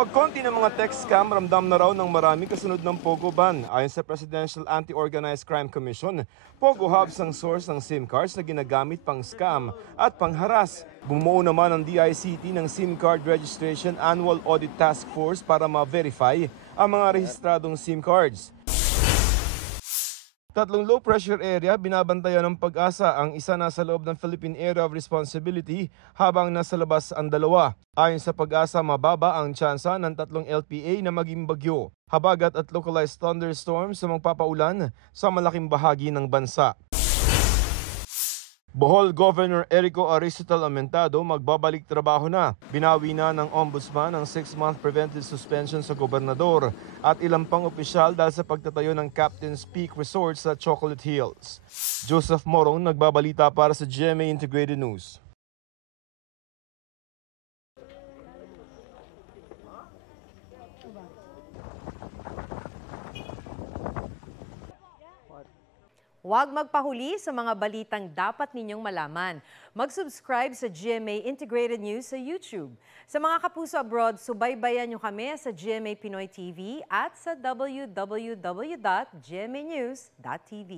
Pagkonti ng mga text scam, ramdam na raw ng marami kasunod ng Pogo ban. Ayon sa Presidential Anti-Organized Crime Commission, Pogo Hubs ang source ng SIM cards na ginagamit pang scam at pangharas. Bumuo naman ang DICT ng SIM Card Registration Annual Audit Task Force para ma-verify ang mga rehistradong SIM cards. Tatlong low-pressure area binabantayan ng Pag-asa. Ang isa nasa loob ng Philippine Area of Responsibility habang nasa labas ang dalawa. Ayon sa Pag-asa, mababa ang tsansa ng tatlong LPA na maging bagyo, habagat at localized thunderstorms sa magpapaulan sa malaking bahagi ng bansa. Bohol Governor Erico Aristotle Amentado magbabalik trabaho na. Binawi na ng Ombudsman ang 6-month preventive suspension sa gobernador at ilang pang opisyal dahil sa pagtatayo ng Captain's Peak Resort sa Chocolate Hills. Joseph Morong nagbabalita para sa GMA Integrated News. Huwag magpahuli sa mga balitang dapat ninyong malaman. Mag-subscribe sa GMA Integrated News sa YouTube. Sa mga kapuso abroad, subaybayan nyo kami sa GMA Pinoy TV at sa www.gmanews.tv.